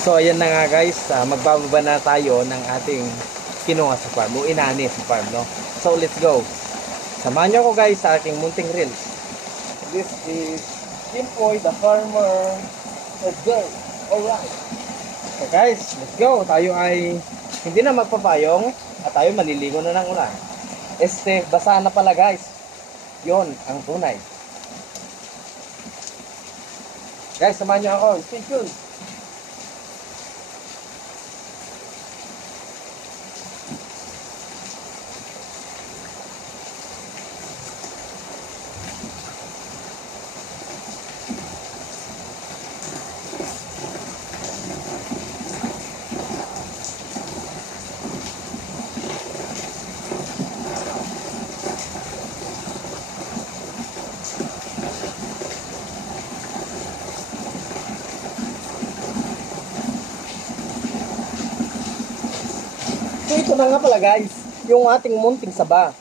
So ayan na nga guys, magbababa na tayo ng ating kinuha sa farm o inani sa farm, no? So let's go. Samahan nyo ako guys sa aking munting reels. This is Kimpoy the farmer. Let's go. Alright. So guys, let's go. Tayo ay hindi na magpapayong at tayo maliligo na ng ulan. Basa na pala guys. Yon ang tunay. Guys, samahan nyo ako. Stay tuned. So ito na nga pala guys, yung ating munting saba.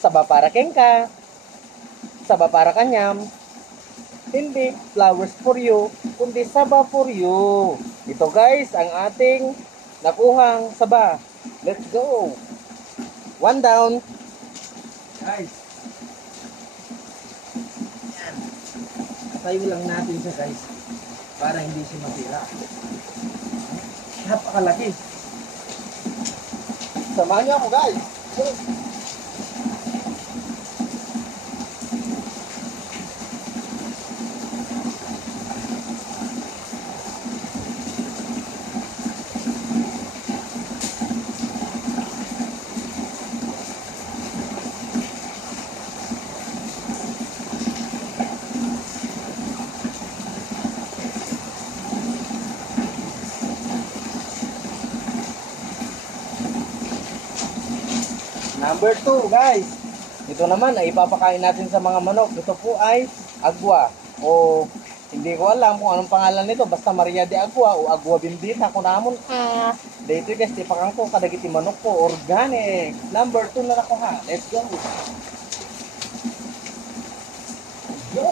Saba para kengka, saba para kanyam, hindi flowers for you, kundi saba for you. Ito guys, ang ating nakuhang saba. Let's go! One down. Guys. Yan. Tayo lang natin siya guys, para hindi siya masira. Napakalaki. Samahan niyo ako guys. Number 2 guys, ito naman ay ipapakain natin sa mga manok. Ito po ay agwa o hindi ko alam kung anong pangalan nito, basta Maria de Agua o Agua Bendita ko namon. Dito guys, tipakang ko kadagiti manok ko, organic. Number 2 na nakuha. Let's go. Go.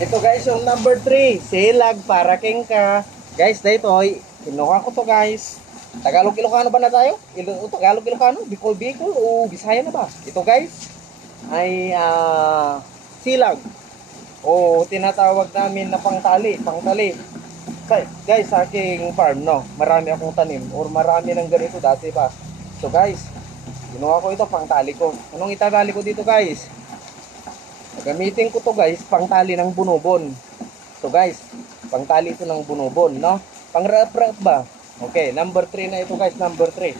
Ito guys, yung number 3, silag para kengka. Guys, dito, kinuha ko to guys. Tagalog Ilocano ba na tayo? Tagalog Ilocano? Bicol o Bisaya na ba? Ito guys, ay silag. O tinatawag namin na pangtali. Guys, sa aking farm, no, marami akong tanim or marami ng ganito dati pa. So guys, kinuha ko ito, pangtali ko. Anong itatali ko dito guys? Gamitin ko to guys, pangtali ng bunobon. So guys, pangtali ito ng bunobon, no? Pang-wrap ba? Okay, number 3 na ito guys, number 3.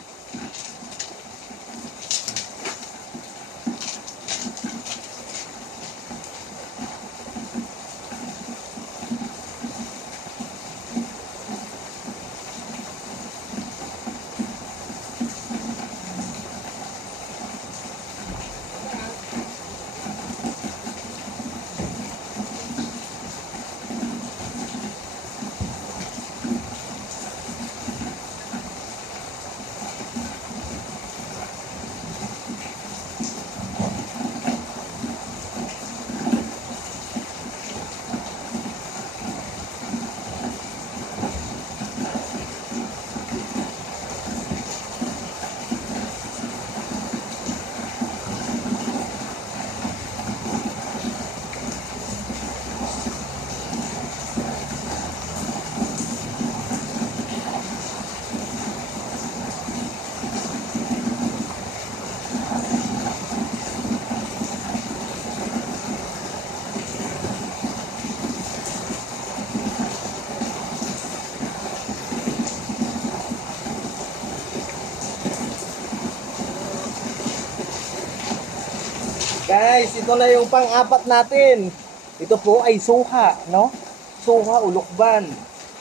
Guys, ito na yung pang-apat natin. Ito po ay suha, no? Suha o lukban.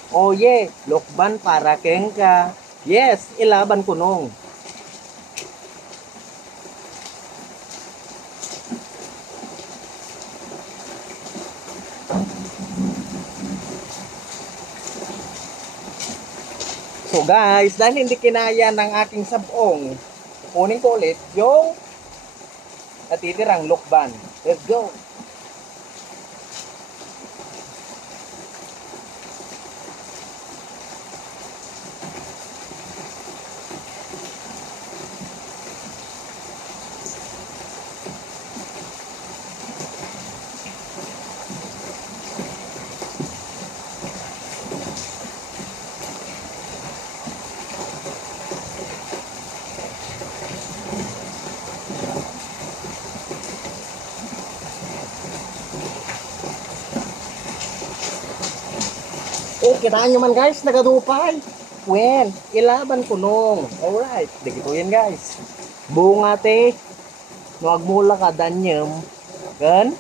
Oh yeah, lukban para kengka. Yes, ilaban kunong. So guys, dahil hindi kinaya ng aking sabong, kukunin ko ulit yung natitirang lukban. Let's go! Oh, kitaan nyo man guys, nagadupay. Wen, ilaban ko nung. Alright, dikito yan guys. Bunga te. Nuagmula ka, danyem. Gan?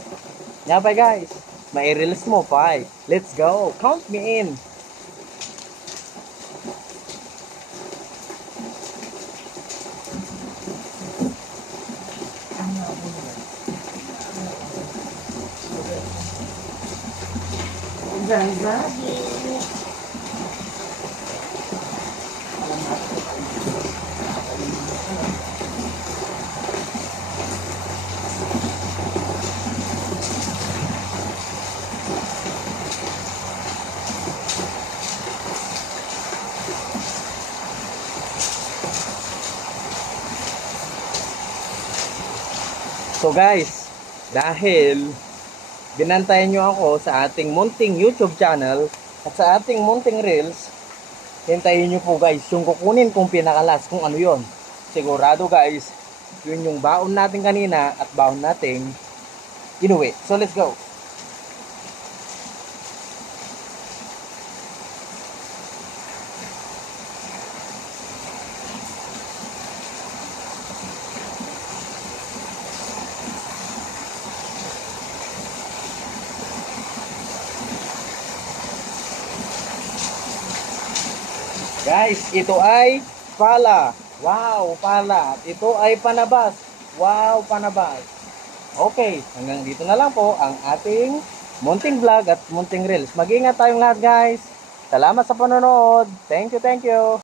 Nyapay guys. Mai-release mo pa. Let's go. Count me in. So guys, dahil binantayan nyo ako sa ating munting YouTube channel at sa ating munting Reels, hintayin nyo po guys yung kukunin kong pinakalas kung ano yon. Sigurado guys, yun yung baon natin kanina at baon nating inuwi. So let's go! Guys, ito ay pala. Wow, pala. Ito ay panabas. Wow, panabas. Okay, hanggang dito na lang po ang ating munting vlog at munting reels. Mag-ingat tayong lahat guys. Salamat sa panonood. Thank you, thank you.